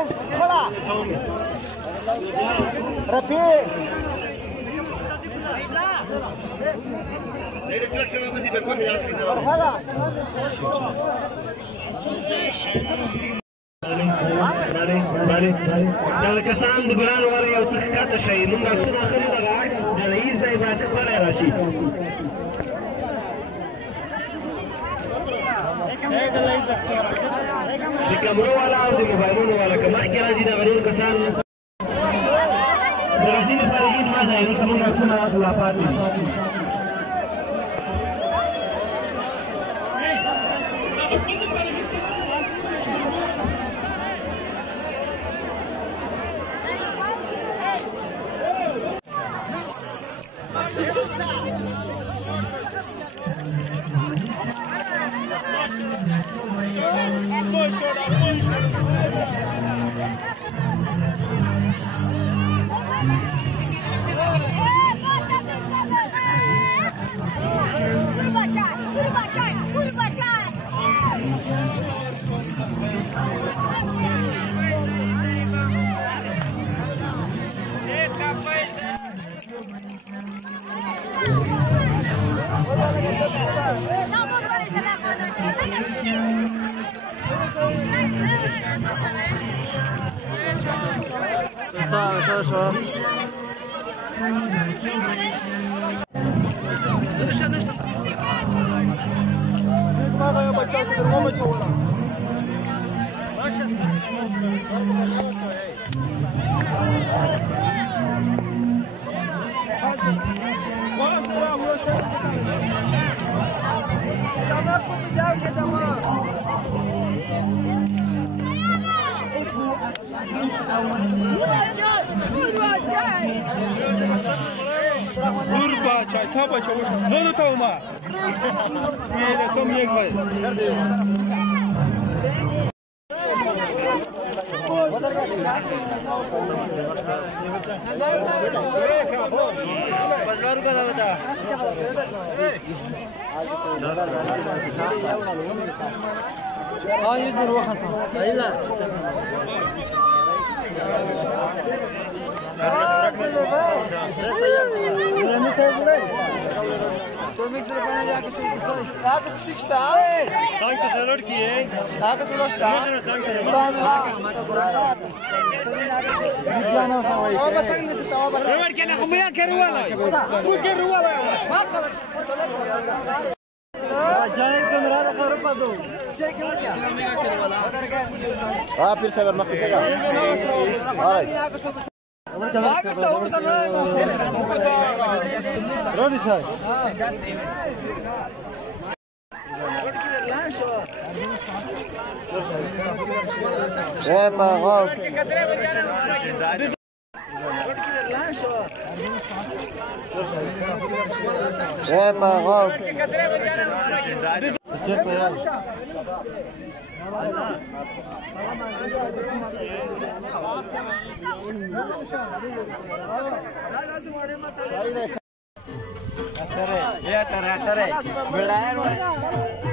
دا کسان د ګلانو ور یو څه ښکته شئ موږ عکسونه اخلو دغه عکس ډله ییز دی باید خپله راشي د کمرو والا او د موبایلونو والا که مخکې راځي دغه ډېر کسان د ځینې فارغین ما ځایونو ته موږ عکسونه لا پاتې دي फिर से अगर मत Atere, ya atere, belajar.